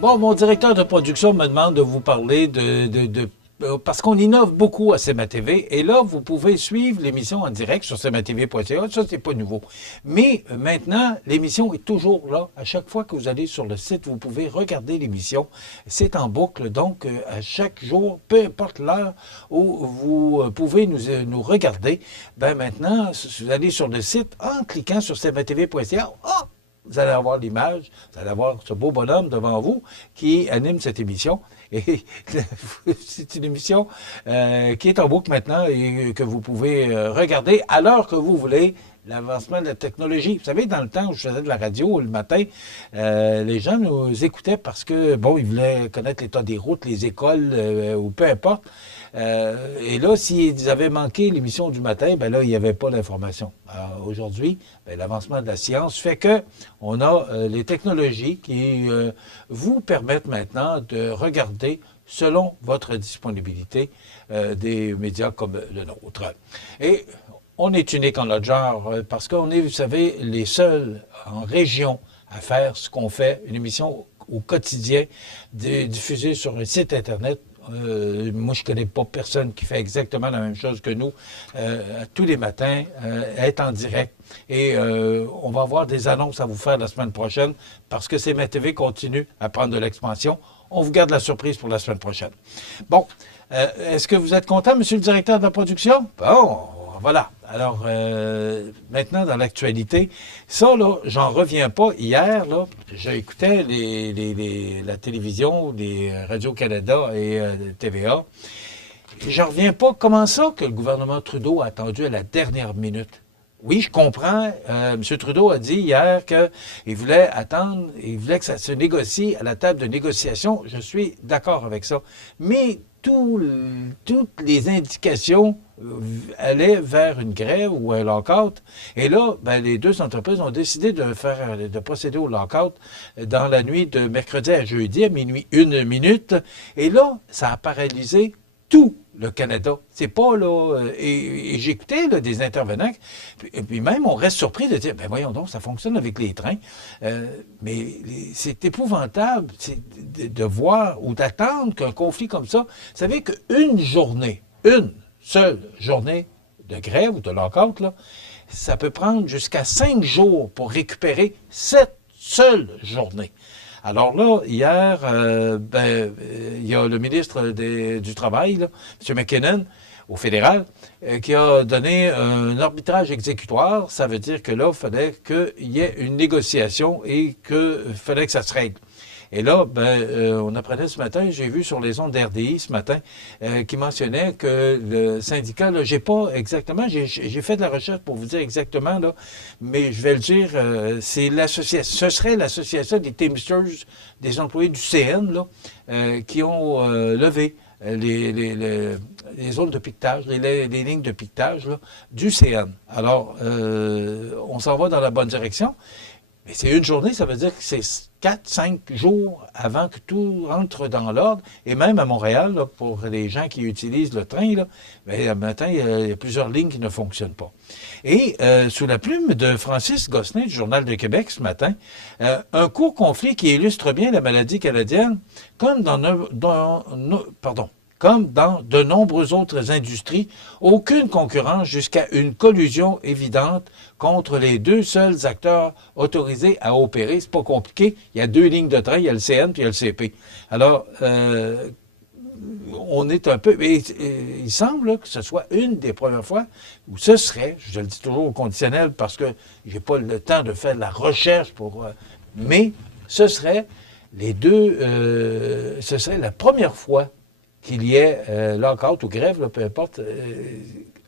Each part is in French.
Bon, mon directeur de production me demande de vous parler parce qu'on innove beaucoup à CMA TV. Et là, vous pouvez suivre l'émission en direct sur cmatv.ca. Ça, c'est pas nouveau. Mais maintenant, l'émission est toujours là. À chaque fois que vous allez sur le site, vous pouvez regarder l'émission. C'est en boucle. Donc, à chaque jour, peu importe l'heure où vous pouvez nous regarder, ben maintenant, si vous allez sur le site en cliquant sur cmatv.ca, vous allez avoir l'image, vous allez avoir ce beau bonhomme devant vous qui anime cette émission. Et c'est une émission qui est en boucle maintenant et que vous pouvez regarder à l'heure que vous voulez. L'avancement de la technologie. Vous savez, dans le temps où je faisais de la radio le matin, les gens nous écoutaient parce que, bon, ils voulaient connaître l'état des routes, les écoles ou peu importe. Et là, s'ils avaient manqué l'émission du matin, ben là, il n'y avait pas d'information. Aujourd'hui, ben, l'avancement de la science fait que on a les technologies qui vous permettent maintenant de regarder selon votre disponibilité des médias comme le nôtre. Et on est unique en notre genre parce qu'on est, vous savez, les seuls en région à faire ce qu'on fait, une émission au quotidien diffusée sur un site Internet. Moi, je connais pas personne qui fait exactement la même chose que nous tous les matins, être en direct. Et on va avoir des annonces à vous faire la semaine prochaine parce que CMA TV continue à prendre de l'expansion. On vous garde la surprise pour la semaine prochaine. Bon, est-ce que vous êtes content, monsieur le directeur de la production? Bon, voilà. Alors, maintenant, dans l'actualité, ça, là, j'en reviens pas. Hier, là, j'écoutais la télévision, les Radio-Canada et TVA. J'en reviens pas. Comment ça que le gouvernement Trudeau a attendu à la dernière minute? Oui, je comprends. M. Trudeau a dit hier qu'il voulait attendre, il voulait que ça se négocie à la table de négociation. Je suis d'accord avec ça. Mais toutes les indications allaient vers une grève ou un lock-out. Et là, ben, les deux entreprises ont décidé de procéder au lock-out dans la nuit de mercredi à jeudi, à minuit 1 minute. Et là, ça a paralysé tout le Canada. C'est pas, là... Et j'écoutais là, des intervenants, puis même, on reste surpris de dire, ben voyons donc, ça fonctionne avec les trains. Mais c'est épouvantable de voir ou d'attendre qu'un conflit comme ça... Vous savez qu'une journée, une seule journée de grève ou de lock-out, là, ça peut prendre jusqu'à 5 jours pour récupérer cette seule journée. Alors là, hier, il y a le ministre du Travail, là, M. McKinnon, au fédéral, qui a donné un arbitrage exécutoire. Ça veut dire que là, il fallait qu'il y ait une négociation et qu'il fallait que ça se règle. Et là, on apprenait ce matin, j'ai vu sur les ondes d'RDI ce matin, qui mentionnait que le syndicat, là, j'ai pas exactement, j'ai fait de la recherche pour vous dire exactement, là, mais je vais le dire, c'est l'association, ce serait l'association des Teamsters, des employés du CN, là, qui ont levé les zones de piquetage, les lignes de piquetage là, du CN. Alors, on s'en va dans la bonne direction. Mais c'est une journée, ça veut dire que c'est 4-5 jours avant que tout rentre dans l'ordre. Et même à Montréal, là, pour les gens qui utilisent le train, là, le matin, il y a plusieurs lignes qui ne fonctionnent pas. Et sous la plume de Francis Gosselin du Journal de Québec ce matin, un court conflit qui illustre bien la maladie canadienne, comme dans de nombreuses autres industries, aucune concurrence jusqu'à une collusion évidente contre les deux seuls acteurs autorisés à opérer. C'est pas compliqué. Il y a 2 lignes de train, il y a le CN puis il y a le CP. Alors, on est un peu... il semble là, que ce soit une des premières fois où ce serait, je le dis toujours au conditionnel parce que j'ai pas le temps de faire de la recherche pour... mais ce serait ce serait la première fois qu'il y ait lock-out ou grève, là, peu importe,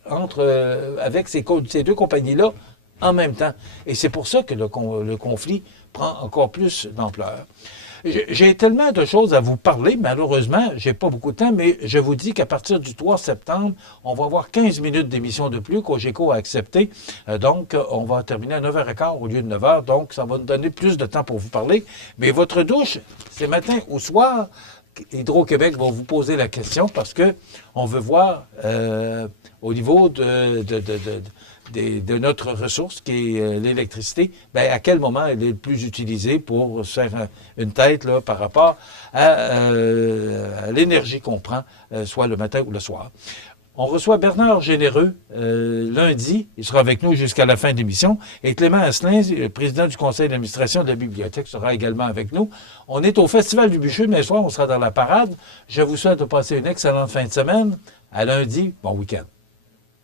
avec ces deux compagnies-là en même temps. Et c'est pour ça que le conflit prend encore plus d'ampleur. J'ai tellement de choses à vous parler, malheureusement, j'ai pas beaucoup de temps, mais je vous dis qu'à partir du 3 septembre, on va avoir 15 minutes d'émission de plus qu'Ogeco a accepté. Donc, on va terminer à 9h15 au lieu de 9h, donc ça va nous donner plus de temps pour vous parler. Mais votre douche, c'est matin ou soir, Hydro-Québec va vous poser la question parce que on veut voir au niveau de notre ressource qui est l'électricité, bien, à quel moment elle est le plus utilisée pour se faire une tête là, par rapport à l'énergie qu'on prend, soit le matin ou le soir. On reçoit Bernard Généreux lundi. Il sera avec nous jusqu'à la fin de l'émission. Et Clément Asselin, président du conseil d'administration de la bibliothèque, sera également avec nous. On est au Festival du Bûcher, mais ce soir, on sera dans la parade. Je vous souhaite de passer une excellente fin de semaine. À lundi, bon week-end.